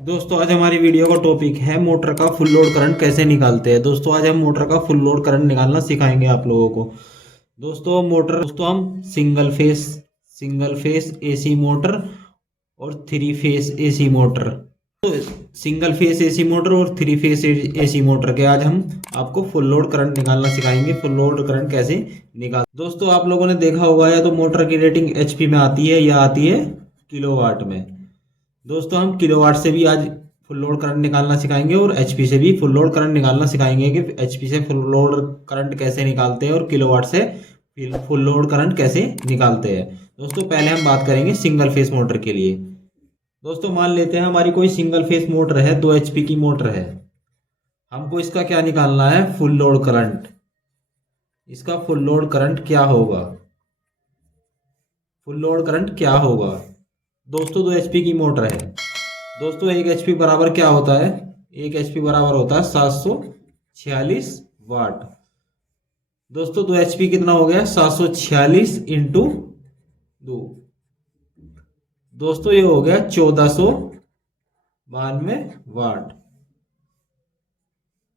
दोस्तों आज हमारी वीडियो का टॉपिक है मोटर का फुल लोड करंट कैसे निकालते हैं। दोस्तों आज हम मोटर का फुल लोड करंट निकालना सिखाएंगे आप लोगों को। दोस्तों हम सिंगल फेस एसी मोटर और थ्री फेस एसी मोटर तो सिंगल फेस एसी मोटर और थ्री फेस एसी मोटर के आज हम आपको फुल लोड करंट निकालना सिखाएंगे। फुल लोड करंट कैसे निकाल दोस्तों आप लोगों ने देखा होगा या तो मोटर की रेटिंग एचपी में आती है या आती है किलोवाट में। दोस्तों हम किलोवाट से भी आज फुल लोड करंट निकालना सिखाएंगे और एचपी से भी फुल लोड करंट निकालना सिखाएंगे कि एचपी से फुल लोड करंट कैसे निकालते हैं और किलोवाट से फुल लोड करंट कैसे निकालते हैं। दोस्तों पहले हम बात करेंगे सिंगल फेस मोटर के लिए। दोस्तों मान लेते हैं हमारी कोई सिंगल फेस मोटर है, 2 एचपी की मोटर है। हमको इसका क्या निकालना है, फुल लोड करंट। इसका फुल लोड करंट क्या होगा, फुल लोड करंट क्या होगा। दोस्तों 2 एचपी की मोटर है। दोस्तों 1 एचपी बराबर क्या होता है, 1 एचपी बराबर होता है 746 वाट। दोस्तों 2 एचपी कितना हो गया, 746 इंटू 2। दोस्तों ये हो गया 1492 वाट।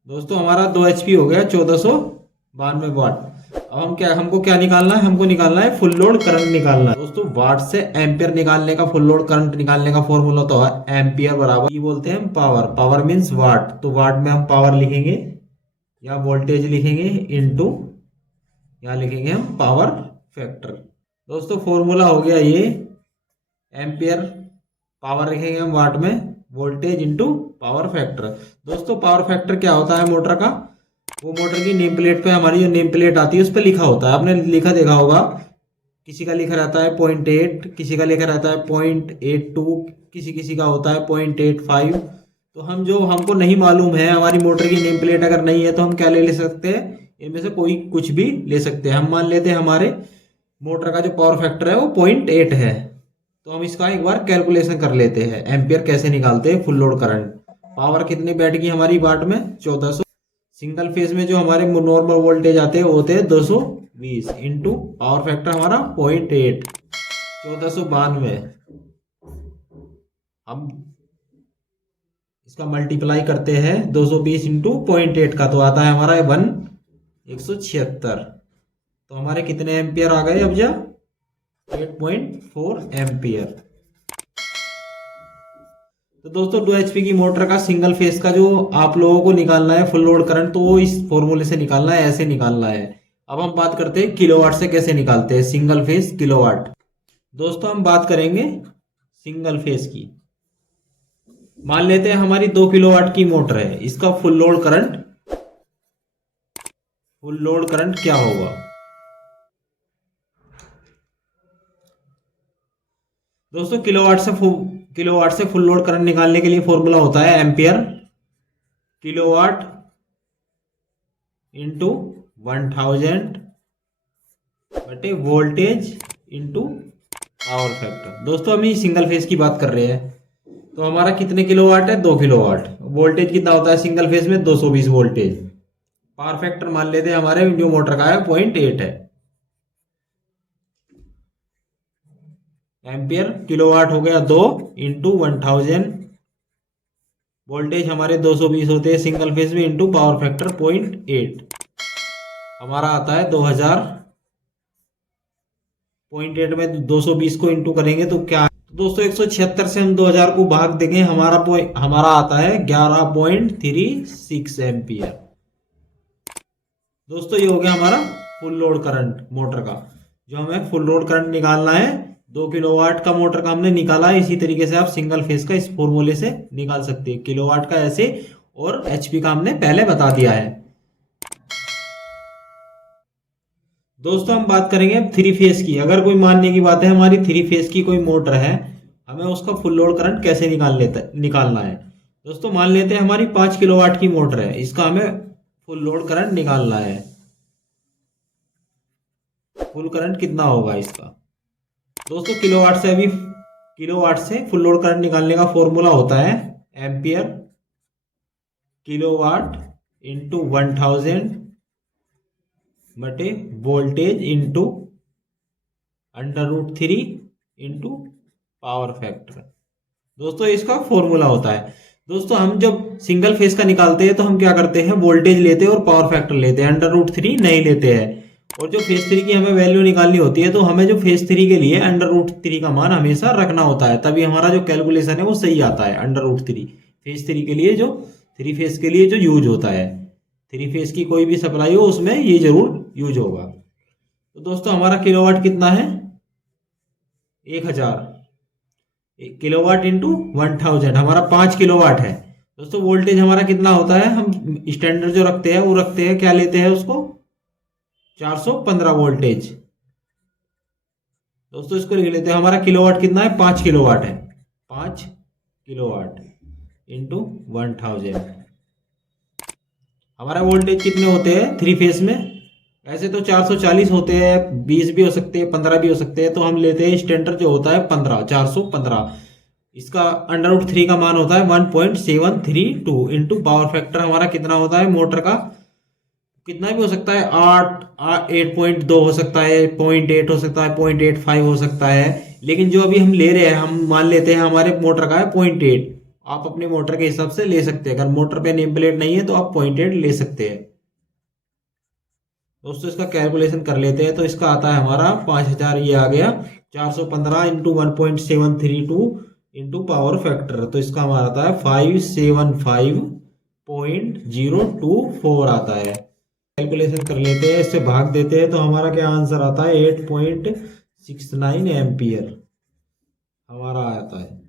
दोस्तों हमारा 2 एचपी हो गया 1492 वाट। अब हमको क्या निकालना है, हमको निकालना है फुल लोड करंट निकालना है। दोस्तों वाट से एम्पियर निकालने का, फुल लोड करंट निकालने का फॉर्मूला तो है एम्पियर बराबर ये बोलते हैं हम पावर। पावर मीन्स वाट, तो वाट में हम पावर लिखेंगे या वोल्टेज लिखेंगे इनटू यहाँ लिखेंगे हम पावर फैक्टर। दोस्तों फॉर्मूला हो गया ये एम्पियर, पावर लिखेंगे हम वाट में, वोल्टेज इंटू पावर फैक्टर। दोस्तों पावर फैक्टर क्या होता है मोटर का, वो मोटर की नेम प्लेट पे, हमारी जो नेम प्लेट आती है उस पर लिखा होता है। आपने लिखा देखा होगा, किसी का लिखा रहता है 0.8, किसी का लिखा रहता है 0.82, किसी किसी का होता है 0.85। तो हमको नहीं मालूम है, हमारी मोटर की नेम प्लेट अगर नहीं है तो हम क्या ले सकते हैं, इनमें से कोई कुछ भी ले सकते हैं। हम मान लेते हैं हमारे मोटर का जो पावर फैक्टर है वो 0.8 है। तो हम इसका एक बार कैलकुलेशन कर लेते हैं, एम्पियर कैसे निकालते हैं फुल लोड करंट। पावर कितनी बैठ गई हमारी वाट में, 1400। सिंगल फेज में जो हमारे नॉर्मल वोल्टेज आते हैं वो होते हैं 220 इंटू पावर फैक्टर हमारा 0.8, 1492। हम इसका मल्टीप्लाई करते हैं 220 इंटू 0.8 का, तो आता है हमारा 176। तो हमारे कितने एम्पियर आ गए, अब जा 8.4 एम्पियर। तो दोस्तों 2 एचपी की मोटर का सिंगल फेस का जो आप लोगों को निकालना है फुल लोड करंट, तो वो इस फॉर्मूले से निकालना है, ऐसे निकालना है। अब हम बात करते हैं किलोवाट से कैसे निकालते हैं, सिंगल फेस किलोवाट। दोस्तों हम बात करेंगे सिंगल फेस की। मान लेते हैं हमारी 2 किलोवाट की मोटर है, इसका फुल लोड करंट क्या होगा। दोस्तों किलोवाट से फुल लोड करंट निकालने के लिए फॉर्मूला होता है एम्पियर किलोवाट इंटू 1000 बटे वोल्टेज इंटू पावर फैक्टर। दोस्तों हम ये सिंगल फेस की बात कर रहे हैं, तो हमारा कितने किलोवाट है, 2 किलोवाट। वोल्टेज कितना होता है सिंगल फेस में, 220 वोल्टेज। पावर फैक्टर मान लेते हैं हमारे जो मोटर का है 0.8 है। एम्पियर किलोवाट हो गया 2 इंटू 1000, वोल्टेज हमारे 220 होते हैं सिंगल फेज में, इंटू पावर फैक्टर 0.8, हमारा आता है 2000। 0.8 में 220 को इंटू करेंगे तो क्या, दोस्तों 176 से हम 2000 को भाग देंगे, हमारा आता है 11.36 एम्पियर। दोस्तों ये हो गया हमारा फुल लोड करंट मोटर का। जो हमें फुल लोड करंट निकालना है 2 किलोवाट का मोटर का हमने निकाला है। इसी तरीके से आप सिंगल फेज का इस फॉर्मूले से निकाल सकते हैं, किलोवाट का ऐसे और एचपी का हमने पहले बता दिया है। दोस्तों हम बात करेंगे अब 3 फेज की। अगर कोई मानने की बात है हमारी 3 फेज की कोई मोटर है, हमें उसका फुल लोड करंट कैसे निकालना है। दोस्तों मान लेते हैं हमारी 5 किलोवाट की मोटर है, इसका हमें फुल लोड करंट निकालना है। फुल करंट कितना होगा इसका, दोस्तों किलोवाट से फुल लोड करंट निकालने का फॉर्मूला होता है एम्पियर किलोवाट इंटू 1000 बटे voltage into √3 into power factor. दोस्तों इसका फॉर्मूला होता है। दोस्तों हम जब सिंगल फेज का निकालते हैं तो हम क्या करते हैं, वोल्टेज लेते हैं और पावर फैक्टर लेते हैं, √3 नहीं लेते हैं। और जो फेज 3 की हमें वैल्यू निकालनी होती है तो हमें जो फेज 3 के लिए √3 का मान हमेशा रखना होता है, तभी हमारा जो कैलकुलेशन है वो सही आता है। √3 फेज 3 के लिए, जो 3 फेज के लिए जो यूज होता है, 3 फेज की कोई भी सप्लाई हो उसमें ये जरूर यूज होगा। तो दोस्तों हमारा किलोवाट कितना है, 1000 किलोवाट इंटू 1000, हमारा 5 किलोवाट है। दोस्तों वोल्टेज हमारा कितना होता है, हम स्टैंडर्ड जो रखते हैं वो रखते हैं, क्या लेते हैं उसको, 415 वोल्टेज। दोस्तों इसको लिख लेते हैं, हमारा किलोवाट कितना है, 5 किलोवाट है। 5 किलोवाट इंटू 1000। हमारा वोल्टेज कितने होते हैं 3 फेज में, ऐसे तो 440 होते हैं, 20 भी हो सकते हैं, 15 भी हो सकते हैं, तो हम लेते हैं स्टैंडर्ड जो होता है 15, 415। इसका √3 का मान होता है 1.732 इंटू पावर फैक्टर हमारा कितना होता है, मोटर का कितना भी हो सकता है, 8.2 हो सकता है, 0.8 हो सकता है, 0.85 हो सकता है, लेकिन जो अभी हम ले रहे हैं, हम मान लेते हैं हमारे मोटर का है 0.8। आप अपने मोटर के हिसाब से ले सकते हैं, अगर मोटर पे नेम प्लेट नहीं है तो आप 0.8 ले सकते हैं। दोस्तों इसका कैलकुलेशन कर लेते हैं, तो इसका आता है हमारा 5000, ये आ गया 415 इंटू 1.732 इंटू पावर फैक्टर, तो इसका हमारा आता है 575.024 आता है। कैलकुलेशन कर लेते हैं, इससे भाग देते हैं, तो हमारा क्या आंसर आता है, 8.69 एम्पियर हमारा आता है।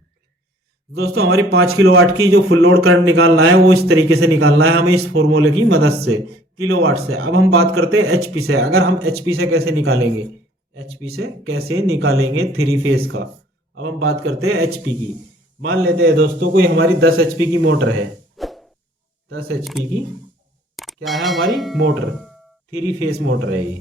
दोस्तों हमारी 5 किलोवाट की जो फुल लोड करंट निकालना है वो इस तरीके से निकालना है हमें, इस फॉर्मूले की मदद से, किलोवाट से। अब हम बात करते हैं एचपी से। अगर हम एचपी से कैसे निकालेंगे, एचपी से कैसे निकालेंगे 3 फेज का। अब हम बात करते हैं एचपी की। मान लेते हैं दोस्तों कोई हमारी 10 एचपी की मोटर है, 10 एचपी की क्या है हमारी मोटर, 3 फेज मोटर है ये,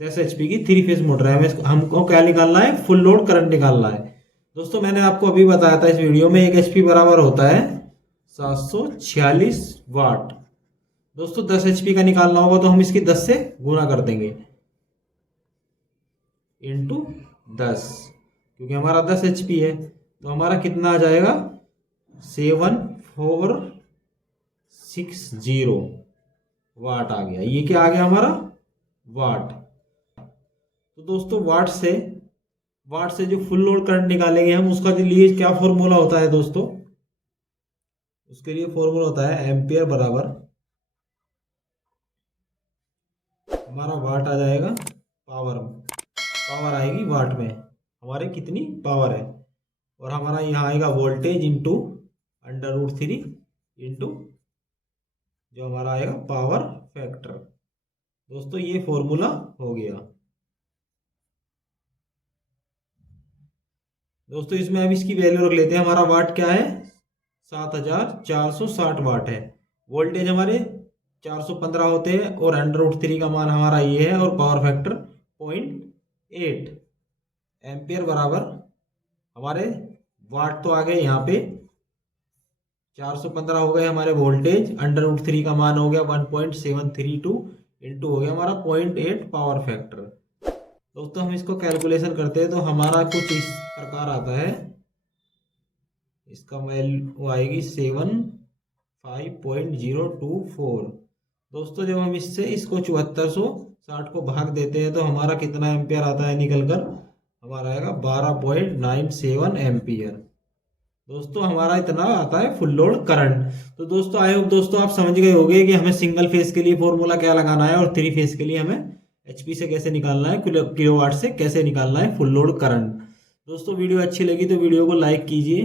10 एचपी की 3 फेज मोटर है। हमें हमको क्या निकालना है, फुल लोड करंट निकालना है। दोस्तों मैंने आपको अभी बताया था इस वीडियो में, 1 एचपी बराबर होता है 746 वाट। दोस्तों 10 एचपी का निकालना होगा तो हम इसकी 10 से गुना कर देंगे, इंटू 10, क्योंकि हमारा 10 एचपी है, तो हमारा कितना आ जाएगा, 7460 वाट आ गया। ये क्या आ गया हमारा, वाट। तो दोस्तों वाट से जो फुल लोड करंट निकालेंगे हम, उसका जो लिए क्या फॉर्मूला होता है दोस्तों, उसके लिए फॉर्मूला होता है एम्पियर बराबर, हमारा वाट आ जाएगा, पावर आएगी वाट में, हमारे कितनी पावर है, और हमारा यहाँ आएगा वोल्टेज इंटू √3 इंटू जो हमारा आएगा पावर फैक्टर। दोस्तों ये फॉर्मूला हो गया। दोस्तों इसमें अब इसकी वैल्यू रख लेते हैं, हमारा वाट क्या है, 7460 वाट है। वोल्टेज हमारे 415 होते हैं, और √3 का मान हमारा ये है, और पावर फैक्टर 0.8 एम्पियर बराबर हमारे वाट तो आ गए यहाँ पे, 415 हो गए हमारे वोल्टेज, √3 का मान हो गया 1.732 इंटू हो गया हमारा 0.8 पावर फैक्टर। दोस्तों हम इसको कैलकुलेशन करते हैं तो हमारा कुछ इस प्रकार आता है, इसका वैल्यू आएगी 75.024। दोस्तों जब हम इससे इसको 7460 को भाग देते हैं तो हमारा कितना एम्पियर आता है निकल कर, हमारा आएगा 12.97 एम्पियर। दोस्तों हमारा इतना आता है फुल लोड करंट। तो दोस्तों आई होप दोस्तों आप समझ गए होंगे कि हमें सिंगल फेज के लिए फॉर्मूला क्या लगाना है, और 3 फेज के लिए हमें एचपी से कैसे निकालना है, किलोवाट से कैसे निकालना है फुल लोड करंट। दोस्तों वीडियो अच्छी लगी तो वीडियो को लाइक कीजिए,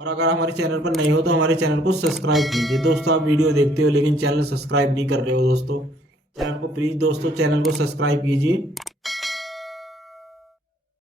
और अगर हमारे चैनल पर नए हो तो हमारे चैनल को सब्सक्राइब कीजिए। दोस्तों आप वीडियो देखते हो लेकिन चैनल सब्सक्राइब नहीं कर रहे हो, दोस्तों चैनल को प्लीज़ दोस्तों चैनल को सब्सक्राइब कीजिए।